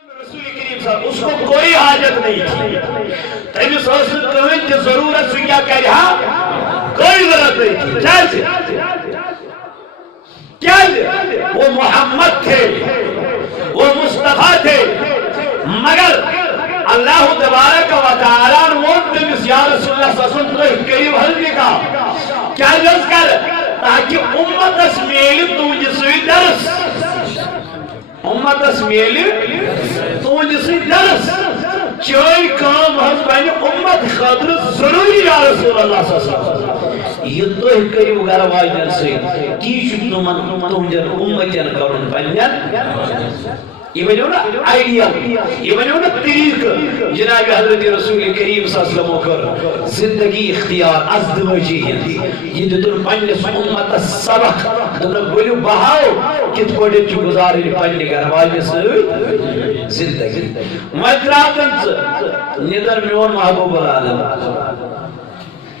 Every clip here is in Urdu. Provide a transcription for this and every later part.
رسول کریم صاحب اس کو کوئی حاجت نہیں تھی تیمیس حسن کہیں کہ ضرورت سے کیا کہہ رہا کوئی ضرورت نہیں تھی کیسے وہ محمد تھے وہ مصطفیٰ تھے مگر اللہ تبارک و تعالیٰ نے تیمیس یا رسول اللہ صلی اللہ علیہ وسلم قریب حل کا کیا جز کر تاکہ امت اس میلی تجھ سوی درس امت اس میلی تجھ سوی درس چوئی کام حض بین امت خاطر ضروری یا رسول اللہ صلی اللہ علیہ وسلم یہ تو ایک قریب گر واجن سے کیش تمجن امتین کرن بنیان یہ بنیو نا آئیڈیل یہ بنیو نا طریق جناب حضرت رسول کریم صلی اللہ علیہ وسلم کر زندگی اختیار ازدواجی ہیں یہ دن پنیس امت سبق دن بلیو بہاؤ کت پڑے چو گزاری پنی گر واجن سے زندگی مجراتن سے ندر میون محبوب العالم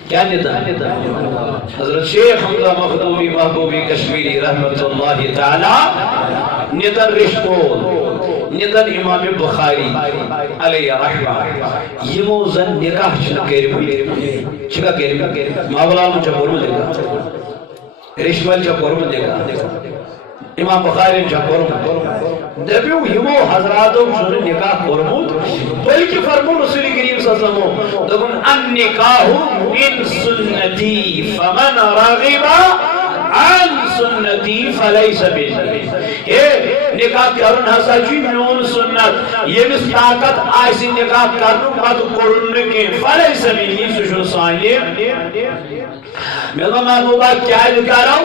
کیا ندر حضرت شیخ حمزہ مخدومی محبوبی کشمیری رحمت اللہ تعالی ندر رشکول ندر امام بخاری علیہ رحمہ یمو زن نکاح چھنا کریم چھکا کریم مابلال مجھا پرم دیکھا رشکول چھا پرم دیکھا امام بخاری چھا پرم دبیو یمو حضراتوں چھوڑے نکاح پرمود بلکہ فرمو رسول کریم صلی اللہ علیہ وسلم دکن النکاح من سنتی فمن راغبا عن سنتی فلیس منی یہ نکاح کرن ہسا چی میون سنت یہ مس طاقت آئیسی نکاح کرن پت کرن کی فلیس منی سشو سانی میرا محبوبہ کیا کرو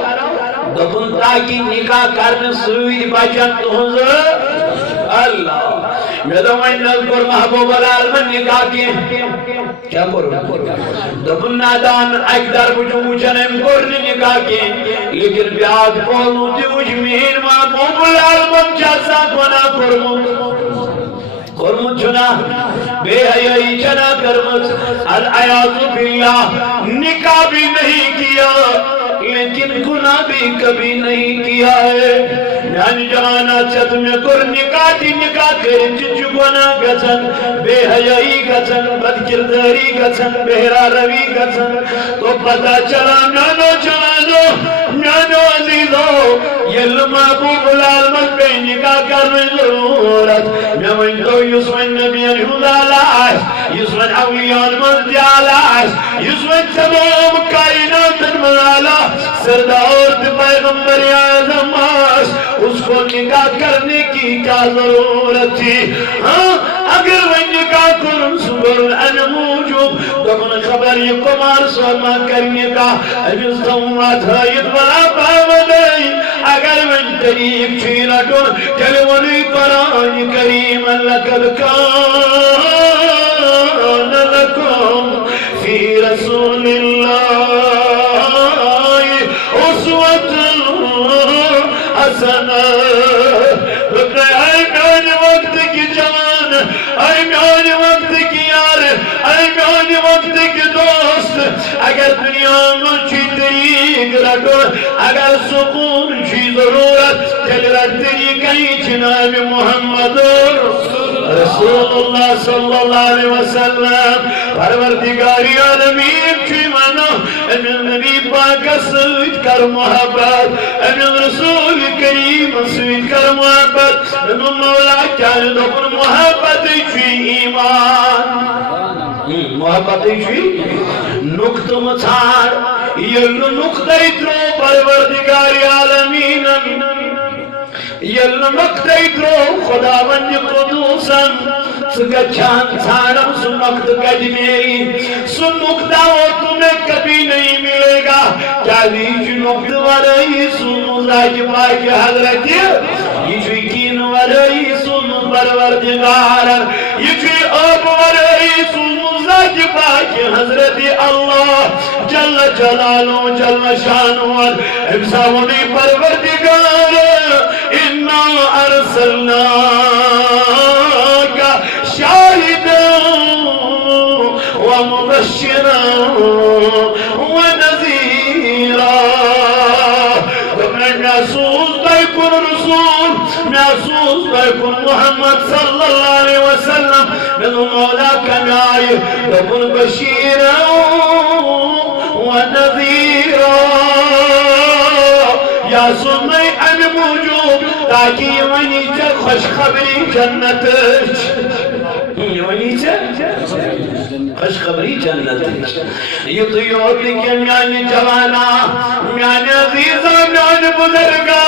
دکن تاکی نکاح کرن سوید بچن تہنز اللہ میرا نذکر محبوب العالم نکاح کی کیا کرو دکن نادان اکدر بجو چنم کرن نکاح کی لیکن بیاد پولو دیوش مہین محبوب العالم جاسا کنا کرمت چنا بے حیائی چنا کرمت العیاض باللہ نکاح بھی نہیں کیا لیکن گناہ بھی کبھی نہیں کیا ہے میان جوانا چت میں کر نکاح دی نکاح کریں چچو گناہ گچن بے حیائی گچن بدکرداری گچن بہرا روی گچن تو پتا چلا میانو جوانو میانو عزیزو یل محبوب العالم پہ نکاح کرنے ضرورت میان تو یسوین نبی علیہ یسوین اولیان مزدی علیہ یسوین تمام کائنات ملالا سردار پیغمبر اعظم اس کو نکاح کرنے کی کیا ضرورت تھی ہاں اگر وہ نکاح کرن سبر ان موجود تو من خبر یہ کمار سوما کرنے کا اجز سمات حید بلا پاودائی اگر من طریق چھینا کن کلونی قرآن کریم لقد کان لکم فی رسول اللہ حسنا رکھنے آئے میان وقت کی جوان آئے میان وقت کی یار آئے میان وقت کی دوست اگر دنیا میں چی طریق رکھو اگر سکون چی ضرورت تلرہ طریقی جناب محمد رسول اللہ صلی اللہ علیہ وسلم پروردگاری عالمین چی مانا امین نبی پاک سوید کر محبت امین رسول کریم سوید کر محبت امین مولا کیا دکن محبت چی ایمان محبت چی نکت مچھار یل نکت اترو پروردگاری عالمین یل نکت اترو خدا ونی قدوسن سکا چاند سارم سن نکت کجمیری سن نکتہ وہ تمہیں کبھی نہیں ملے گا کیا لیج نکت ورئی سن مزاج پاک حضرت یہ جو یقین ورئی سن پروردگار یہ جو اب ورئی سن مزاج پاک حضرت اللہ جل جلالو جل شانو امساونی پروردگار انا ارسلنا شاہدا ومبشرا ونذیرا ومن رسول کن رسول محسوس تہ کن محمد صلی اللہ علیہ وسلم میں مولا کمیائی دکن بشیر و نذیر یا سنی ام موجود تاکہ ونی چا خوشخبری جنت ونی چا خوشخبری جنت یہ تو ہوتی کہ میانی جوانا میانی عزیزہ میانی بزرگا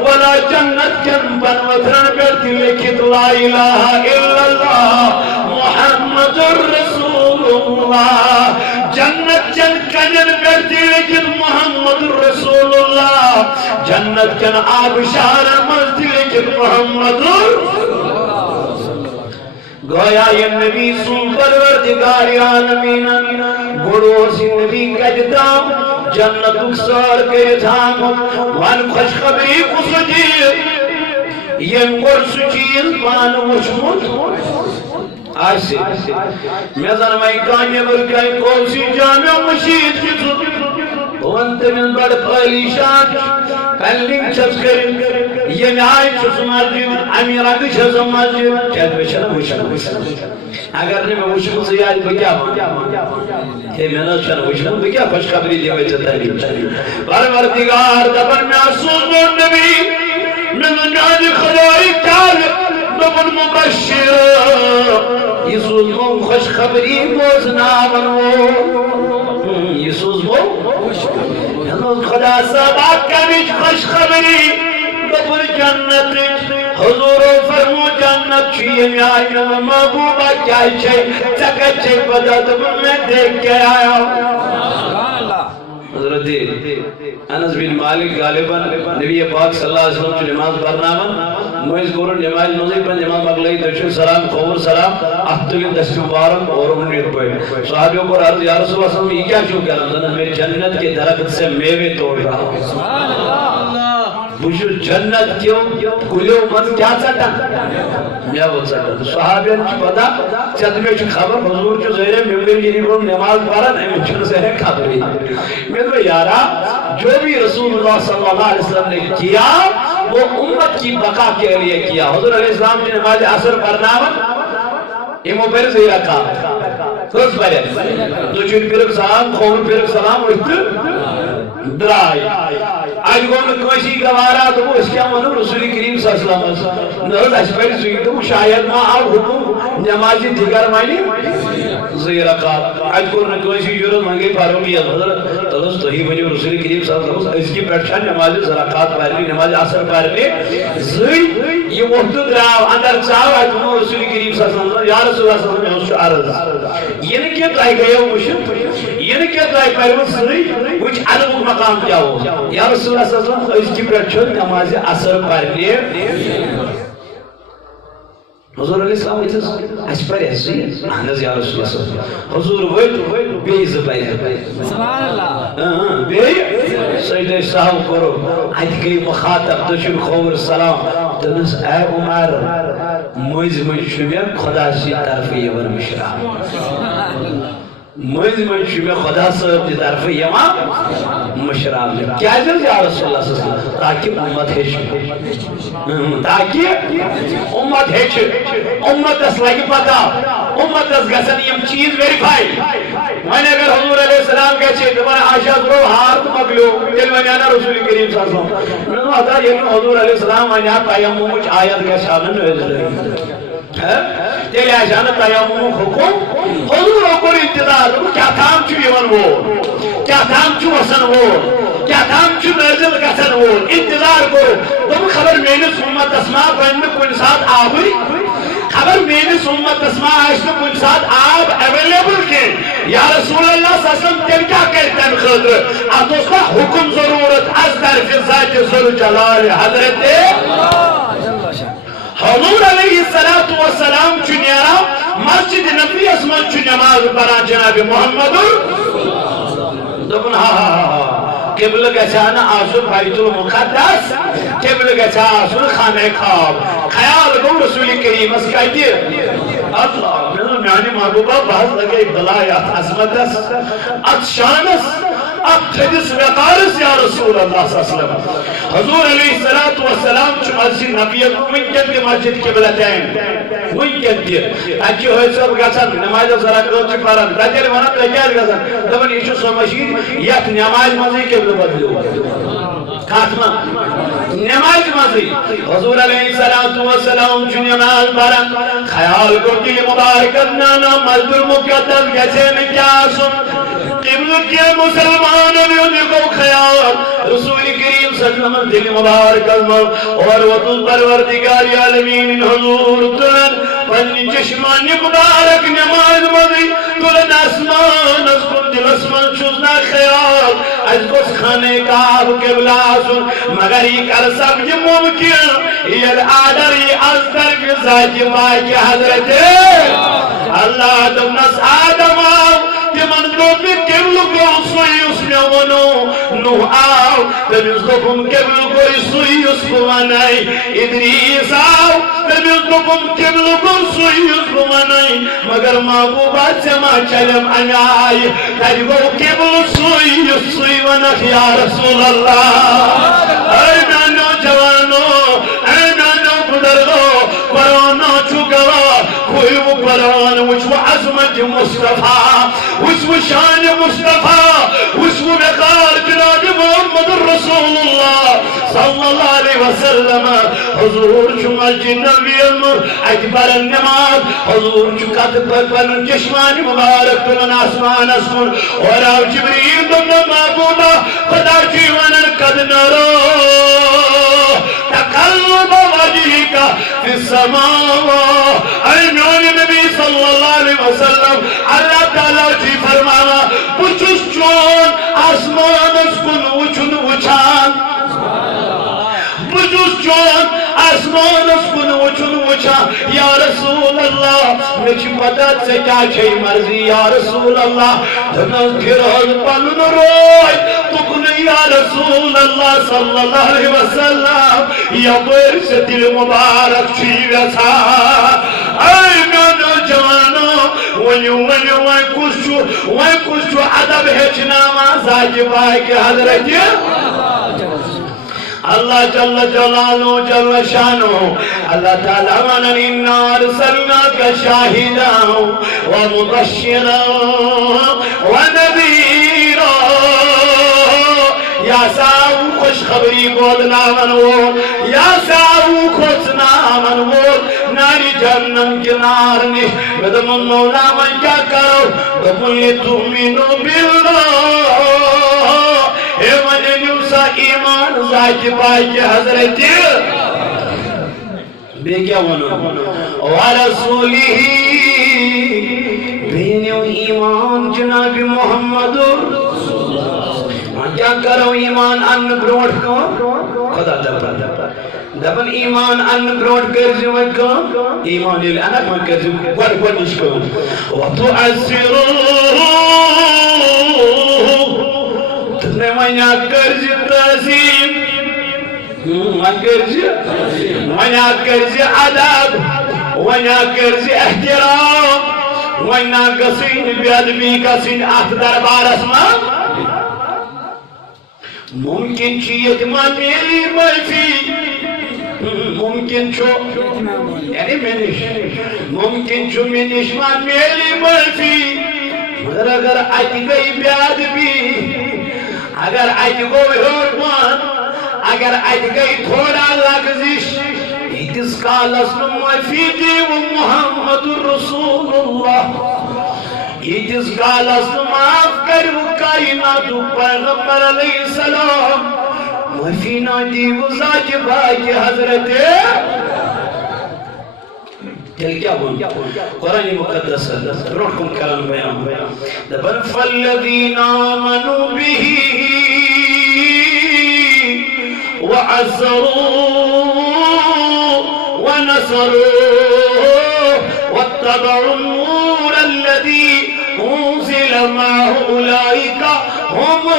ولا جنت کن بن وطرن کرتی لکھت لا الہ الا اللہ محمد رسول اللہ جنت کن کنن کرتی لیکن محمد رسول اللہ جنت کن آبشار مرتی لیکن محمد گویا یہ نبی سن پروردگار عالمین گڑو سی نبی کجدام جنت اکسار کے دھام وان خوشخبری کسجی یہ گڑ سچیز پان وشمت آئیسی میں زنمائی کامی برکائی کوسی جامع مشید کی وانت من بڑ پہلی شان کلنگ چھس کریں یہ نائی چھس مسجد امیرہ بھی چھس مسجد کہت بشنہ اگر نہیں میں وشکل سے یاد بکیا کہ میں نے چھنہ وشکل بکیا خوشخبری دی ہوئی تحریم پروردگار دبن میں اصول و نبی من نانی خدای کال دبن مبشر یسوس مو خوشخبری موزنا منو یسوس مو خدا صدا کمیش خوشخبری دبن جنت حضور فرمو جنت چیئے میں آئینا محبوبہ کیا چھے چکا چھے پتا دبن میں دیکھ کے آیا حضرت انس بن مالک غالباً نبی پاک صلی اللہ علیہ وسلم چو نماز برنامہ مویز گورن نماز نوزی پر نماز مقلعی دشو سلام خوور سلام احتوین دست مبارک اور امنیت پہ صحابیوں کو عرض یا رسول اللہ صلی اللہ علیہ وسلم یہ کیا کیوں کرم زنہ میں جنت کے درخت سے میوے توڑ رہا ہوں بوشو جنت کیوں کلیو من کیا چاہتا میں وہ چاہتا صحابیوں کی پتا چند میں چھ خبر حضور جو زہرے ممبر جنہی کو نماز پارا نہیں میں چھن سے ہے خبری میں تو یارا جو بھی رسول اللہ صلی اللہ علیہ وسلم نے کیا وہ امت کی بقا کے لیے کیا حضور علیہ السلام کی نماز عصر پرنامہ امو پر زہرہ کا فرس پہلے دو چون پیرک سلام خون پیرک سلام وقت درائی آج گوھن کوشی گوارا تو وہ اس کیا منو رسول کریم صلی اللہ علیہ وسلم نرد اسپیل سوئی تو شاید ما آو حکم نمازی دیگر مانی زیرہ قاب آج گوھن کوشی جرد منگی فاروقی حضرت تلس تو ہی بنی رسول کریم صلی اللہ علیہ وسلم اس کی بیٹھا نمازی زرقات پہلوی نمازی عصر پہلوی زی یہ وقت دراو اندر چاو آج گوھن رسول کریم صلی اللہ علیہ وسلم یا رسول اللہ صلی اللہ علیہ وسلم عرض یہ نے کیا تائی گئے ہو مشن یہ نے کیا تائی پہلوی زی وچ علم مقام کیا ہو یا رسول اللہ صلی اللہ علیہ وسلم اس کی بیٹھا نمازی عصر پہلوی حضور علیہ السلام اس پر ایسی احناز یا رسول اللہ صلی اللہ علیہ وسلم حضور ویٹ بیز بائی سبحان اللہ بی سجدہ صاحب کرو آج گئی مخاطب دشن خور سلام دنس اے عمر مویز شمیر خدا سی طرف یور مشرا مویز شمیر خدا صاحب دی طرف یما مشرا کیا جل یا رسول اللہ صلی اللہ علیہ وسلم تاکہ امت ہے تاکہ امت ہے امت اس لگی پتا امت اس گسن یم چیز ویریفائی میں نے اگر حضور علیہ السلام کہتے ہیں تمہارا آشا کرو ہاتھ مگلو دل ونیانا رسول کریم صلی اللہ علیہ وسلم میں نے کہا یہ حضور علیہ السلام ونیا تیممچ آیت کا شامل نویز رہی دل آشان تیمم حکم حضور اکر انتظار کیا کام چھو یمن وہ کیا کام چھو وسن وہ کیا کام چھو نازل گسن وہ انتظار کرو تم خبر میں نے سمت اسماء بہن کن ساتھ آبری خبر میں نے سمت اسماء آئیشن کن ساتھ آب اویلیبل کے یا رسول اللہ صلی اللہ علیہ وسلم تم کیا کہتے ہیں خضر اب اس کا حکم ضرورت از طرف ذات ذل جلال حضرت حضور علیہ السلام چنیارا مسجد نبی اسمان چن نماز بران جناب محمد دبن قبل گچانا آسون بیت المقدس قبل گچا آسون خانہ خواب خیال کو رسول کریم اس کہتی اللہ میانی محبوبہ بہت لگے بلایات عظمت ات شانس اقتدس وقارس یا رسول اللہ صلی اللہ علیہ وسلم حضور علیہ السلام چھ مسجد نبیت ونکن دی مسجد قبلتین ونکن دی اکی ہوئی سب گسن نماز ذرا کرو پارن تجر ونا تجار گسن دبن یہ سو مسجد یت نماز مزی قبل بدلو کاتما نماز مزی حضور علیہ السلام چھ نماز پارن خیال کو دل مبارک نانا مزدور مقدس گسے میں کیا سن قبل کے مسلمان نے کو خیال رسول کریم صلی اللہ علیہ وسلم دل مبارک اور وطن پروردگار عالمین حضور تلن پنی چشمان مبارک نماز مدی تلن اسمان از کن دل اسمان چوزنا خیال از کس خانے کعب قبلہ سن مگر یہ کر سب یہ ممکن یہ الادر یہ ازدر کی ذات باقی حضرت اللہ دمنس آدم من دوبی قبل کو سوئی اس میں ونو نوح آو تمیز دوبم قبل کو سوئی اس کو ونائی ادریس آو تمیز دوبم قبل کو سوئی اس کو ونائی مگر محبوبات سے ما چلم انائی تجھو قبل سوئی ونخ یا رسول اللہ اے نانو جوانو اے نانو بدرگو قرآن چکوا کوئی وہ قرآن وچ وہ عظمت مصطفیٰ اس وہ شان مصطفیٰ اس وہ وقار جناب محمد رسول اللہ صلی اللہ علیہ وسلم حضور چو مسجد نبی اکبر النماز حضور چو قطب پر چشمان مبارک تلن آسمان اسمن اور آو جبریل دمنا معبودا خدا جیوانن قد نرو تقلب وجهك في السماء اے میان نبی صلی اللہ علیہ وسلم اللہ تعالیٰ جی فرمانا بچس چون آسمان اس کن وچن وچان بچس چون آسمان اس کن وچن وچان یا رسول اللہ مجھ پتہ سے کیا چھئی مرضی یا رسول اللہ دنس گھران پلن روئی تکن یا رسول اللہ صلی اللہ علیہ وسلم یا بیر سے دل مبارک چھی ویسا اے میانو جوانو ونیو وائن کشو عدب ہچناما زاجی بائی کے حضرت اللہ جل جلالو جل شانو اللہ تعالیٰ منن انا ارسلناک شاہدا ومبشرا ونذیرا یا ساو خوش خبری بولنا منور یا ساو خوشنا منور ناری جہنم کنار نش بدم مولا من کیا کرو دمون تؤمنو باللہ اے من نیوسا ایمان ذات پائی کے حضرت بے کیا ونو ورسولی بینیو ایمان جناب محمد کیا کرو ایمان ان بروٹ کو خدا دبن ایمان ان بروٹ کر جو کو ایمان یہ انا کون کر جو گوڑ نش کو وتعسروا تنے ونا کر جو تعظیم ونا کر جو ادب ونا کر جو احترام ونا گسین بیادبی گسین ات دربار اسما ممکن چیت میری معافی ممکن چھو یعنی منش ممکن چھو منش میری معافی مگر اگر آج گئی بیادبی اگر آج گئی حرمان اگر آج گئی تھوڑا لغزش ایتس کال اسم معافی دی و محمد رسول اللہ ایتس کال اسم معاف کر و کائنات پیغمبر علیہ السلام معافی نہ دی و ذات باقی حضرت دل کیا بون قرآن مقدس روحکم کرن بیان دبن فالذین آمنوا به وعزروه ونصروه واتبعوا النور الذي أنزل معه أولئك هم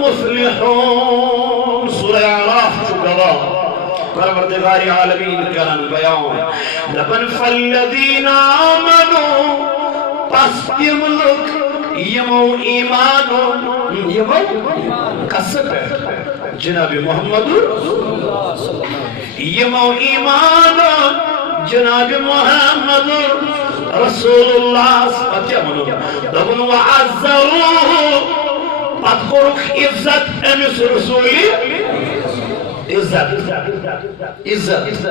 المفلحون سورة اعراف شکرہ پروردگار عالمین کرن بیان لبن فالذین آمنوا پس تم لوگ یمو ایمانو یمو قصب جناب محمد یمو ایمانو جناب محمد رسول اللہ پتہ منو دبن وعزروه پتکرک عزت امس رسولی عزت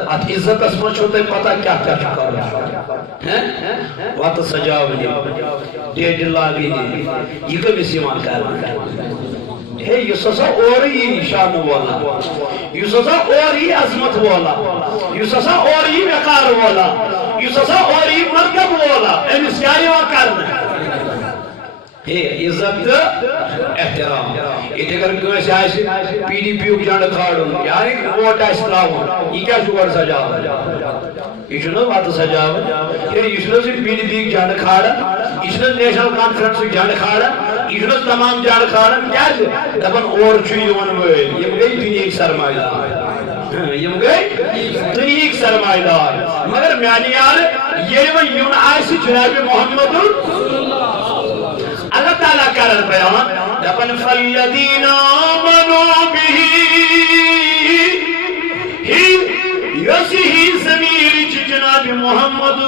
ات عزت اسمہ چھوٹے پتہ کیا کیا کرو وات سجاونی ڈیڈ لاگی یہ کمیس ایمان کرنا ہے یس ہسا اور یہ شان والا یس ہسا اور یہ عظمت والا یس ہسا اور یہ وقار والا یس ہسا اور یہ مرتب والا امس کیا یہ کرنا عزت احترام یہ اگر کس پی ڈی پی جنڈ کھاڑن یعنی ووٹ تراؤن یہ کیا گۄڈٕ سجاوان یہ وتہ سجاوان یہ پی ڈی پی جنڈ کھاڑان یہ نیشنل کانفرنس جنڈ کھاڑان یہ تمام جنڈ کھاڑان کیا دپان اور یوان ول یم گئی دنیا سرمایہ دار یم گئی دنیا سرمایہ دار مگر میانہ یار یہ یون آسہِ جناب محمد اللہ تعالیٰ کرن بیان دپن فالذین آمنوا به یسی ضمیر جناب محمد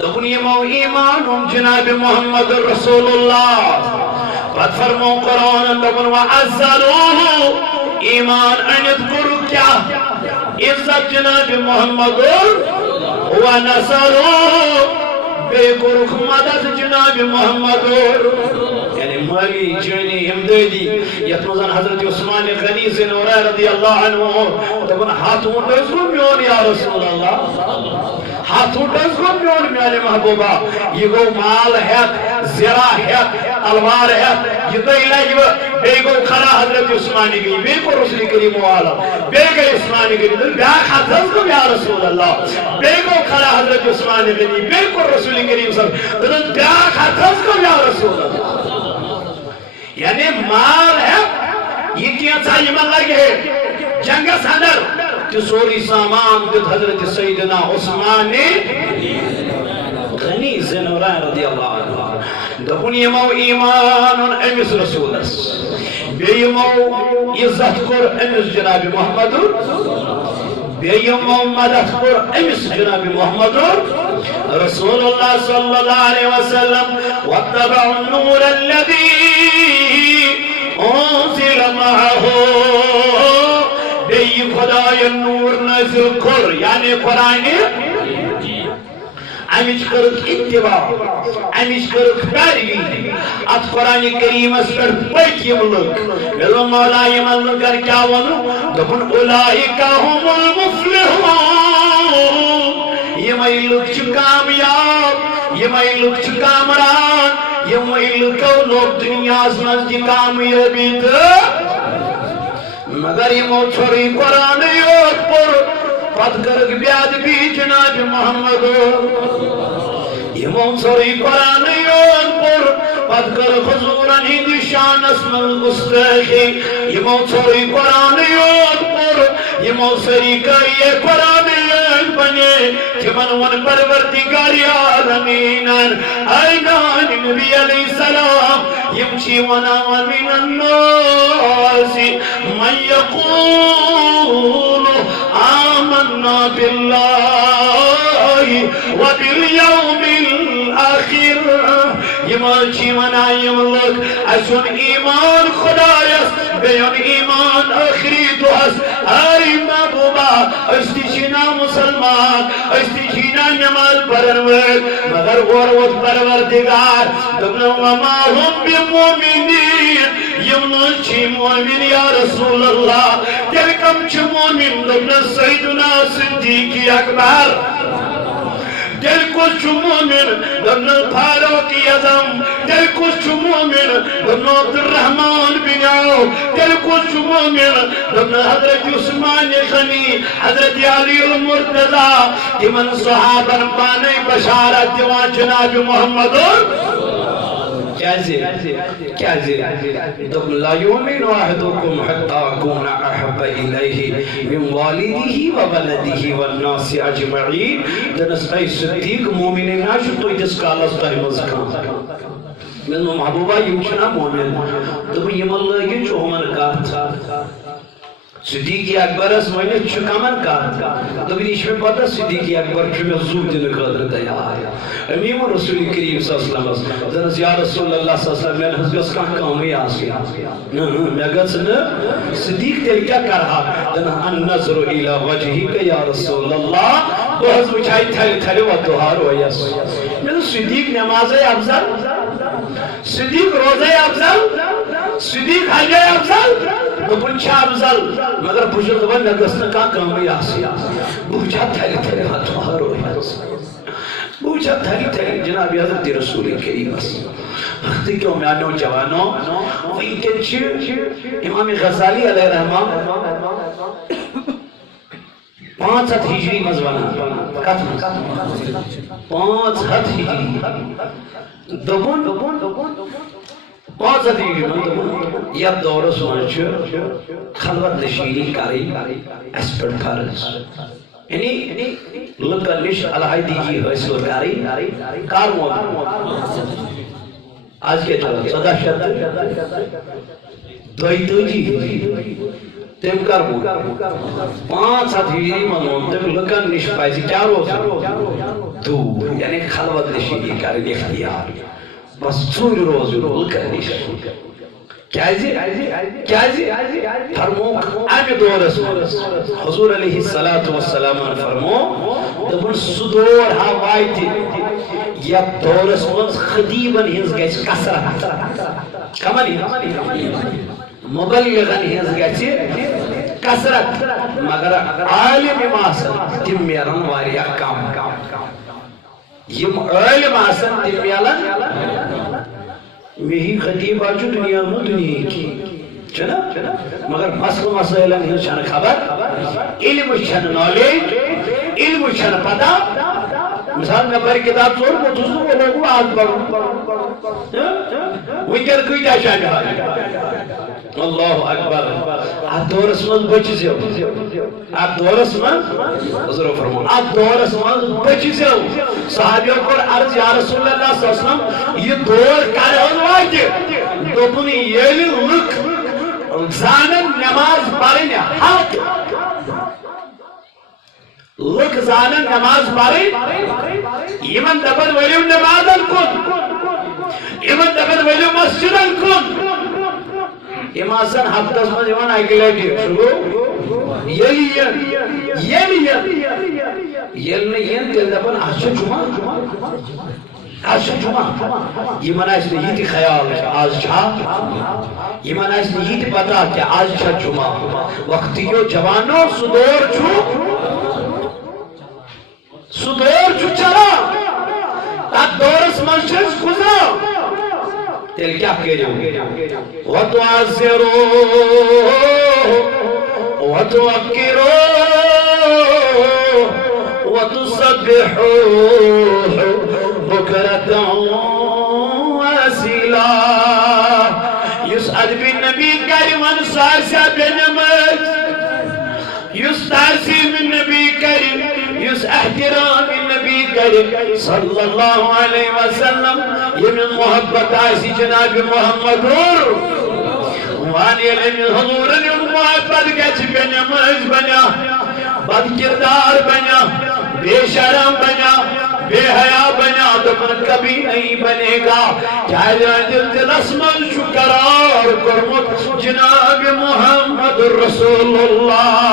دپن یمو ایمان جناب محمد رسول اللہ پت فرمو قرآن دپن وعزروه ایمان انت کرو کیا عزت جناب محمد ونصروه بے گرخ مدد جناب محمد یعنی مالی جانی امدادی یتمزن حضرت عثمان غنی سے نورہ رضی اللہ عنہ تبن ہاتھوں ڈزگو میون یا رسول اللہ ہاتھوں ڈزگو میون میانے محبوبہ یہ گو مال ہے زرا ہے تلوار ہے یہ تو الہی بے گو کھڑا حضرت عثمانی گئی بے کو رسول کریم والا بے گئی عثمانی گئی بیاک حضرت کو یا رسول اللہ بے گو کھڑا حضرت عثمانی گئی بے کو رسول کریم صلی اللہ بیاک حضرت کو یا رسول اللہ یعنی مال ہے یہ کیا تھا ایمان لگے جنگ صدر کہ سوری سامان دیت حضرت سیدنا عثمان غنی زنورہ رضی اللہ عنہ دپن یمو ایمان امس رسولس بیمو عزت کر امس جناب محمد بیمو مدد کر امس جناب محمد رسول اللہ صلی اللہ علیہ وسلم واتبعوا النور الذي انزل معه بی خدای نور نازل کر یعنی قرآن امیش کرد اتباع امیش کرد پیروی ات قرآن کریم اس پر پکیم لگ بلو مولا یمن لگر کیا ونو دپن اولئک هم المفلحون یمائی لگ چھ کامیاب یمائی لگ چھ کامران یمائی لگو لوگ دنیا اسمز دی کامیابی مگر یمو چھوڑی قرآن یوت پر پت کرگ بیاد بھی جناب محمد یمو چھوڑی قرآن یوت پر پت کرگ حضوران ہندی شان اسم المستحی یمو چھوڑی قرآن یوت پر یمو سری کئی قرآن یوت بنے جمن ون پروردگار عالمینان اینان نبی علیہ السلام یمشی ونا ومن الناس من یقول آمنا باللہ وبالیوم الآخر یمشی ونا یملک اسون ایمان خدایست بیون ایمان آخری دوست ای محبوبہ استیشینا مسلمان استیشینا نماز پرنور مگر غروت پروردگار دبنا وما هم بمومنین یمنون چی مومن یا رسول اللہ تلکم چی مومن دبنا سیدنا صدیقی اکبر دل کو مومن دبنا فاروق اعظم دل کو مومن دبنا عبد الرحمن بن عوف دل کو مومن دبنا حضرت عثمان غنی حضرت علی المرتضی تمن صحابہ پانے بشارت دیوان جناب محمد کیازے دب لا یؤمن احدکم حتی اکون احب الیہ من والدہ وولدہ والناس اجمعین دنس اے صدیق مومن ناشد تو جس کا اللہ تہ مزکا میں نے محبوبہ یم چھنا مومن دب یمن لگی چومن کات صدیق اکبر اس ونت چھ کمن کات دب یہ چھ پتہ صدیق اکبر چھ میں زو دین خاطر تیار امیم رسول کریم صلی اللہ علیہ وسلم دنس یا رسول اللہ صلی اللہ علیہ وسلم میں ہس کان کامی آسی میں گژھ نہ صدیق تیل کیا کرہا دن ان نظر الی وجهک یا رسول اللہ وہ ہس وچھائی تھلی تھلی و دوہار و یس میں صدیق نماز افضل صدیق روزہ افضل صدیق حج افضل دپن چھا افضل مگر بجھل دپن نگستن کا کامی آسی بوچھا تھلی تھلی و دوہار و یس بوچھا تھلی تھلی جناب حضرت رسول کریم وقتی کیوں میں آنو جوانوں وینکن چھ امام غزالی علیہ رحمہ 5 ہجری مزوانا کتنا 5 ہجری دبن 5 ہجری دبن یا دور سوچ خلوت نشینی کاری اس پر فرض یعنی لکنش علیہ جی حاصل کاری کار موت آج کے چلو 14 شد دوئی جی تم کر بو 5 ہجری منون تم لکن نش پائزی کیا روز دور یعنی خلوت نشینی کاری اختیار بس چور روز لکن نش کیازی فرمو آگے دور حضور علیہ السلام فرمو دبن سدور ہاوائی یا دور اسمز خدیبن ہنز گیس کسرہ کمانی مبلغن ہنز گیس کسرت مگر عالم ماسن تم میرن واریا کام یم عالم ماسن تم میرن میہی خطیب آجو دنیا میں دنیا کی چنا مگر مسئلہ مسئلہ نہیں چھن خبر علم چھن نالیج علم چھن پتا مثال میں پر کتاب چور کو دوسروں کو لوگوں آج پڑھوں وینکر کوئی جاشا جہاں اللہ اکبر آپ دورس من بچی زیو آپ دورس من حضور فرمان آپ دورس من بچی زیو صحابیوں کو عرض یا رسول اللہ صلی اللہ علیہ وسلم یہ دور کرن واجب دوپنی یلی لک زانن نماز پڑھن حق لک زانن نماز پڑھن یمن دبن ولیو نمازن کن یمن دبن ولیو مسجدن کن اماسن ہفتہ سمجھ ایمان آئی گلیٹی شروع یلی تیل دبن آشا جمعہ یہ منہ اس نے یہ تھی خیال ہے آج چھا یہ منہ اس نے یہ تھی پتا کہ آج چھا جمعہ وقتیو جوانوں سدور چھو چلا اب دورس منشز گزرا تیل کیا کہہ رہے ہو وَتُعَزِّرُوا وَتُعَكِّرُوا وَتُصَبِّحُوا بُكْرَةً وَأَصِيلًا يسعد بالنبي كريم انصاسا بنمج يستعصي بالنبي كريم يس احترام النبي كريم صلى الله عليه وسلم يمن محبت آسی جناب محمد وانی علم حضور محبت گچ بنمج بنا بد کردار بنا بے شرم بنا بے حیا بنا دمن کبھی نہیں بنے گا کیا دل اسمن شکرار کرمت جناب محمد رسول اللہ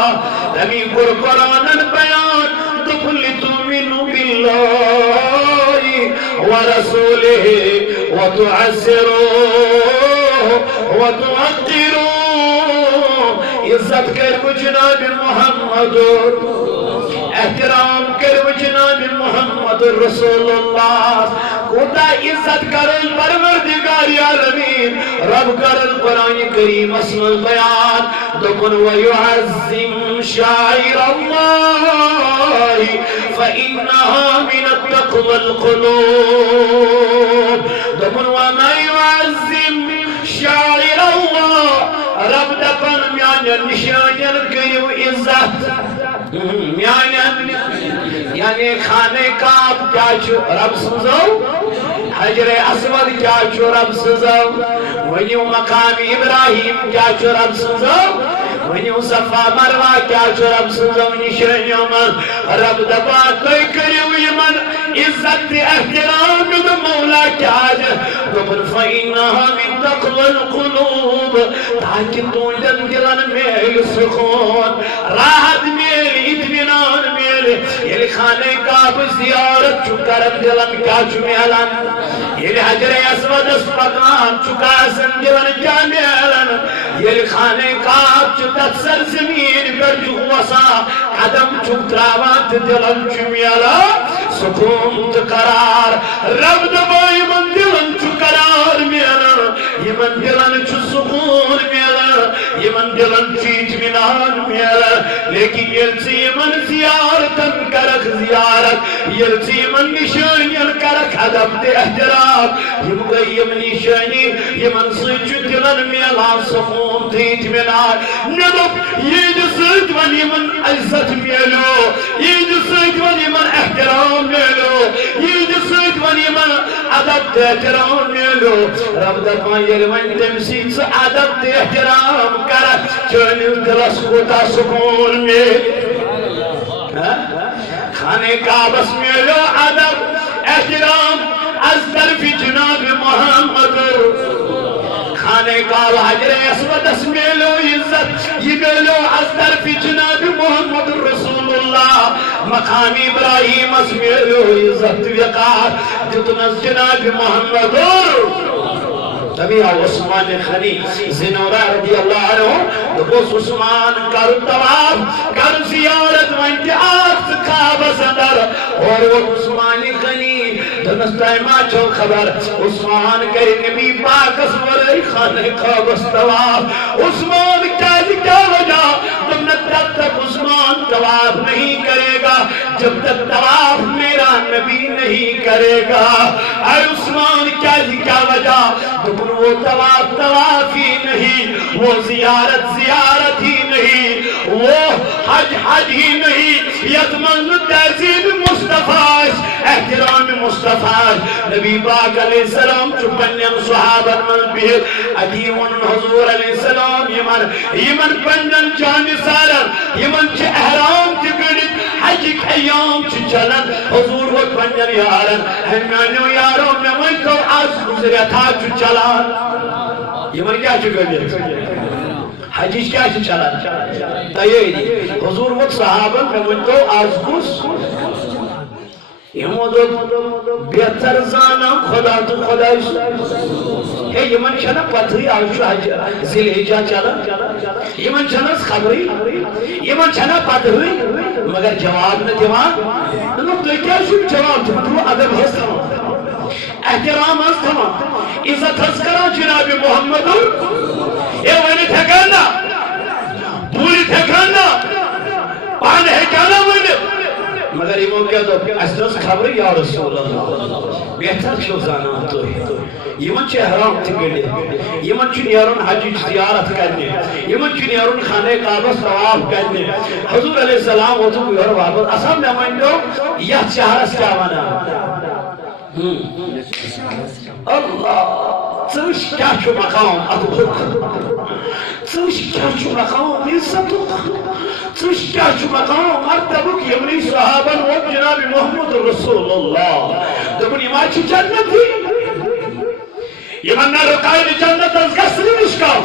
نبی قرآن بیان دکل تؤمنوا بالله ورسوله وتعزروه وتوقروه عزت کرو جناب محمد احترام کرو جناب محمد رسول اللہ کوتا عزت کرن پروردگار عالمین رب کرن قرآن کریم اسم البیان دکن ویعظم شاعر اللہ فإنها من التقوى القلوب دکن وما يعظم شاعر اللہ رب دپن میان نشانیان کرو عزت یعنی خانے کعب کیا چھو رب سمجھو حجر اسود کیا چھو رب سزو ونیو مقام ابراہیم کیا چھو رب سزو ونیو صفا مروہ کیا چھو رب سزو نشانیوں من رب دبا کوئی کریو یمن عزت احترام دو مولا کیا جا دبر فإنها من تقوى القلوب تاکہ تولن دلن میل سکون راحت میل اطمینان میل یہ خانے کعبہ زیارت چکرن دلن کیا چمیلن یہ حجر اسود اس پکان چکا سن دلن کیا میلن یہ خانے کعبہ چتت سر زمین پر جو وسا قدم چکراوات دلن چمیلن سکون قرار رب دبائی من دلن چو قرار میلن یہ من دلن چو سکون میلن یہ من دلن چو اطمینان میلن لیکن یلچی من زیارتن کرک زیارت یلچی من نشانین کرک حدب دے احترام یہ مغیم نشانی یہ من سچو دلن میلان سکون تے اطمینان ندب یہ جسد ونی من عزت میلو یہ جسد ونی من احترام میلو یہ جسد ونی من عدب دے احترام میلو رب دبان یلوین تمسید سے عدب دے احترام کرک چونی دلس کوتا سکون میل خانے کعبس میلو عدب احترام از طرف جناب محمد خانے کعبہ حجر اسود اس میلو عزت یہ میلو از طرف جناب محمد رسول اللہ مقام ابراہیم اس میلو عزت وقار جتنس جناب محمد تبھی عثمان خنی زنورہ رضی اللہ عنہ دبوس عثمان کر طواف کر زیارت وانت آخت کعبہ صدر اور وہ عثمان خنی دنس تائمہ چھو خبر عثمان کر نبی پاک اسور خانہ کعبہ طواف عثمان کیا وجہ تب تک عثمان طواف نہیں کرے گا جب تک طواف میرا نبی نہیں کرے گا اے عثمان کیا وجہ وہ طواف ہی نہیں وہ زیارت ہی نہیں وہ حج ہی نہیں یتمن تہذیب مصطفیٰ احترام مصطفیٰ نبی پاک علیہ السلام چپنین صحابہ من بیر ادیون حضور علیہ السلام یمن پنجن جان سارن یمن چھ احرام تکڑت حج ایام چھ چلن حضور وہ پنجن یارن ہمانیو یاروں میں من کو آس گزریا تھا چھ چلان یمن کیا چھ گئے حجیش کیا چھ چلان تیئیدی حضور وہ صحابہ میں من کو آس گز بہتر زانا خدا تو خدا ہے یمن چھنا پتھری آشو ذیل حجہ چلا یمن چھنا خبری یمن چھنا پتھری مگر جواب نہ دیوان لوگ تو کیا شو جواب تو ادب ہس تھا احترام ہس تھا عزت ہس کرا جناب محمد اے ونی ٹھکانا پوری ٹھکانا پان ہے کانا ونی مگر یہ موقع تو اسدس خبر یا رسول اللہ بہتر چھو زانا تو یمن چھ احرام تکڑے یمن چھ نیارون حج زیارت کرنے یمن چھ نیارون خانہ کعبہ طواف کرنے حضور علیہ السلام وہ تو اور واپس اسام نہ مانو یہ شہر کیا بنا اللہ څوش کیا چھو مقام ادب څوش کیا چھو مقام عزت څوش کیا چھو مقام مرتبہ یمنی صحابہ و جناب محمد رسول اللہ دبن یہ ماچ جنت ہی یمن نہ رقائد جنت از گسری نشکاو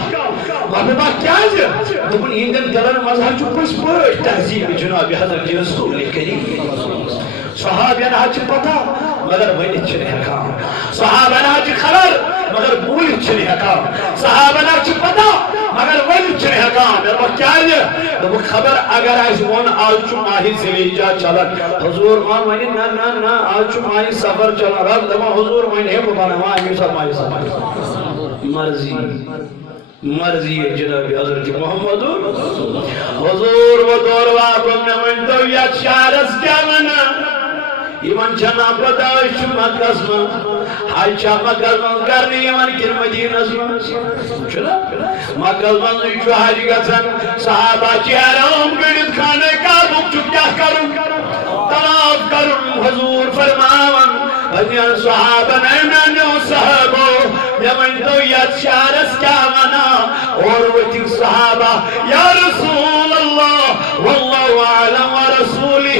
وہاں بات کیا ہے دبن ہندن دلن مذہب چھو پس پوش تحذیب جناب حضرت رسول کریم صحابیان آج پتا مگر ونی چھنے حکام صحابیان آج خبر مگر بولی چھنے حکام صحابیان آج پتا مگر ونی چھنے حکام اور وہ کیا ہے وہ خبر اگر آج ون آج چو ماہی زلیجہ چلن حضور مان ونی نا آج چو ماہی سفر چلن رب دما حضور ونی ہے مبانا ماہی سب مرضی جناب حضرت محمد حضور و دور واقعم نمائن تو یک شارس کیا منا ایمان چنا پداش مکس من حجا مکس من کرنی ایمان کر مدینہ سن چلا مکس من ایچو حج گسن صحابہ چہرام گڑت کھانے کا بک چکیا کروں طواف کروں حضور فرماون پنین صحابہ نے صحابو جمن تو یاد شارس کیا منا اور وہ صحابہ یا رسول اللہ واللہ عالم ورسولہ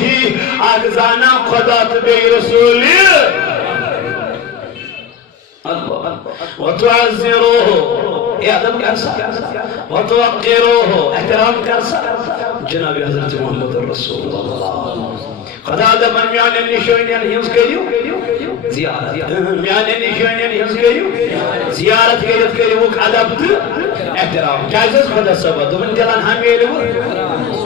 اگزانا خدا تبی رسولی وتعزروه يا ادب كرسا وتوقروه احترام كرسا جناب حضرت محمد رسول الله خدا دا من میان نشونیان ہنس کریو زیارت میان نشونیان ہنس کریو زیارت کریو وہ ادب احترام کیازس خدا سبا دمن دلان ہمیلو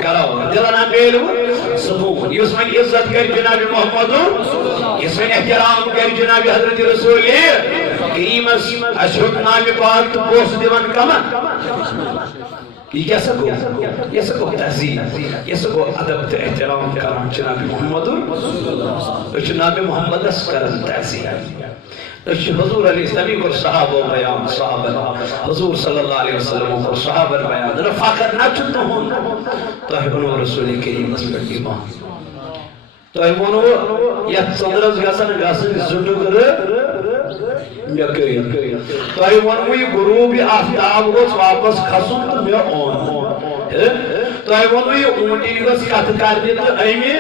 کراو دلان ہمیلو سبون یسمن عزت کر جناب محمد یسمن احترام کر جناب حضرت رسول کریم اشہد نام پاک تو پوست دیوان کمن یہ کیسا کو تہذیب یہ سکو ادب تے احترام کران جناب محمد جناب محمد اس کرن تہذیب حضور علیہ السلام کو صحابہ بیان صحابہ حضور صلی اللہ علیہ وسلم کو صحابہ بیان رفاقت نہ چنتا ہوں تو ہے رسول کریم اس پر ایمان تو ہے یا صدرز گاسن زندو کرے تو ہے یہ غروب آفتاب کو واپس کھسن تو میں اون تو ہے یہ اونٹی کو کت کر دے تو ایمی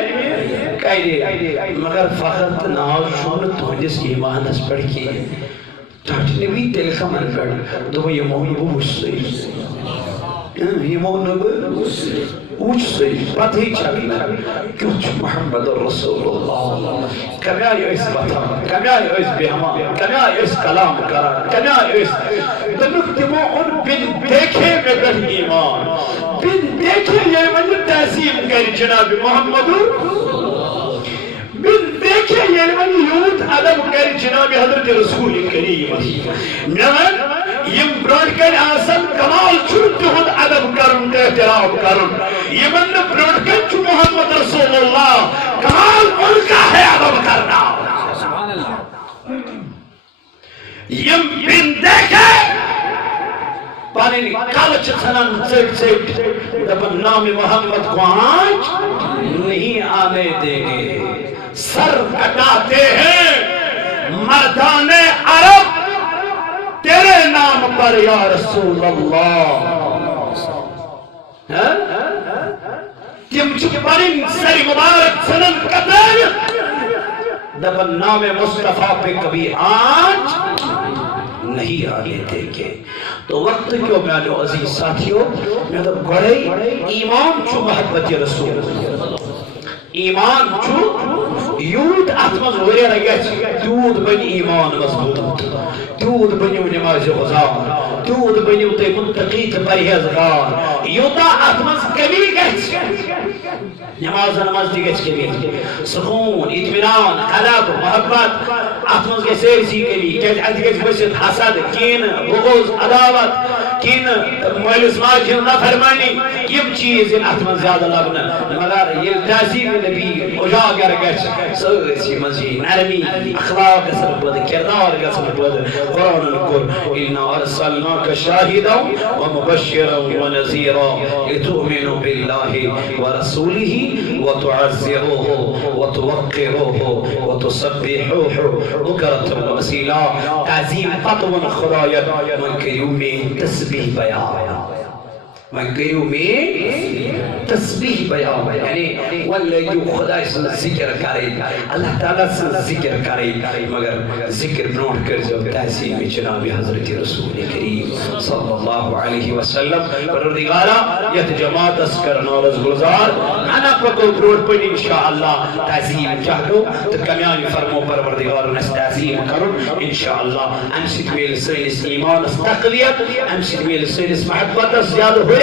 کہے مگر فخر ناو شون تہندس ایمانس پڑھ کے ٹھٹنے بھی دل کا من پڑھ تو یہ مونبو مجھے یہ مونبو مجھے پتہ ہی چلنا کیوں محمد رسول اللہ کمی آئی اس بطا کمی آئی اس بہما کمی آئی اس کلام کرا کمی آئی اس دنکتمو ان بن دیکھے میں گھر ایمان بن دیکھے یہ من تحسین کر جناب محمد بن دیکھے یہ من یوت ادب کر جناب حضرت رسول کریم نمن یم برونٹ کن آسن کمال چھوٹ ہود ادب کرن تے احترام کرن یہ من برونٹ کن چھو محمد رسول اللہ کمال ان کا ہے ادب کرنا سبحان اللہ یم بن دیکھے پانی کالچ سنن سیٹ دبن نام محمد کو آج نہیں آنے دیں گے سر کٹاتے ہیں مردان عرب تیرے نام پر یا رسول اللہ تم چکپرین سری مبارک سنن کتن دبن نام مصطفیٰ پہ کبھی آج نہیں آنے دیں گے تو وقت کیوں میانے عزیز ساتھیوں میں تو گڑے ایمان چو محبت رسول ایمان چو یود اتمز وریر گیس دود بن ایمان مضبوط دود بنیو نماز غزار دود بنیو تے منتقیت پرہیزگار یوتا اتمز کمی گیس نماز دیگیس کمی سکون اطمینان قلب محبت اتمز کے سیرسی کمی کیج ادگیس بسید حسد کین بغض عداوت کین مولس ماجی نافرمانی یم چیز ان اتمز زیادہ لبنا مگر یہ تحصیل نبی اجاگر گیس سرسی مزید نرمی اخلاق گسر بود کردار گسر بود قرآن القر إِنَّا أَرْسَلْنَاكَ شَاهِدًا وَمُبَشِّرًا وَنَذِيرًا لِتُؤْمِنُوا بِاللَّهِ وَرَسُولِهِ وَتُعَزِّرُوهُ وَتُوَقِّرُوهُ وَتُسَبِّحُوهُ بُكْرَةً وَأَصِيلًا تعظیم پتون خدایت منکریوں میں تسبیح بیان منکریوں میں تسبیح بیان یعنی واللہ خدا سے ذکر کرے اللہ تعالیٰ سے ذکر کرے مگر ذکر بنوٹ کر جو تحسین میں جناب حضرت رسول کریم صلی اللہ علیہ وسلم پروردگارا یہ جماعت اسکر نورز گلزار انا پکو بروٹ پر انشاءاللہ تحسین چاہتو تو کمیانی فرمو پروردگار نس تحسین کرن انشاءاللہ امسک میل سینس ایمان اس تقویت امسک میل سینس محبت اس زیادہ ہویا